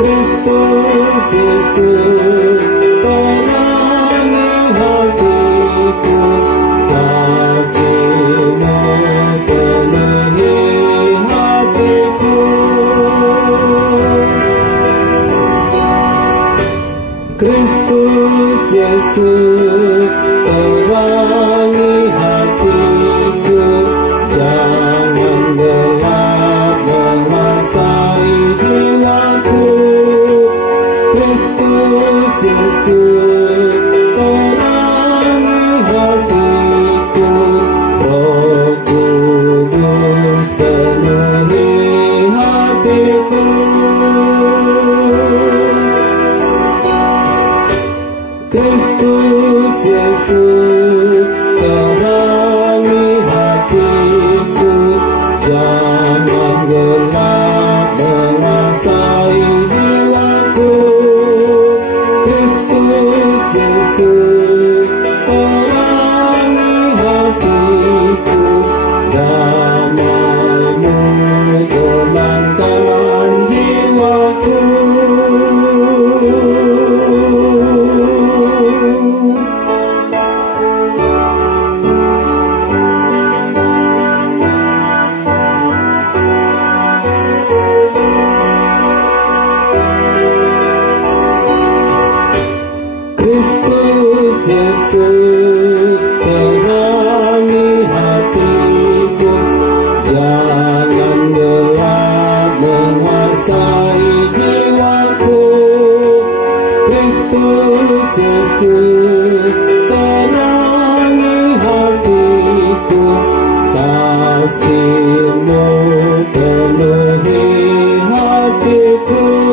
Kristus Yesus pelangi hatiku, kasih-Mu penuhi hatiku. Kristus Yesus pelangi hatiku, jangan gelap menguasai jiwaku. Kristus Yesus pelangi hatiku, Roh Kudus penuhi hatiku. Kristus Yesus terangi hatiku, jangan gelap menguasai jiwaku. Kristus Yesus terangi hatiku, damai-Mu tenangkan jiwaku. Kristus Yesus terangi hatiku, jangan gelap menguasai jiwaku. Kristus Yesus terangi hatiku, kasih-Mu penuhi hatiku.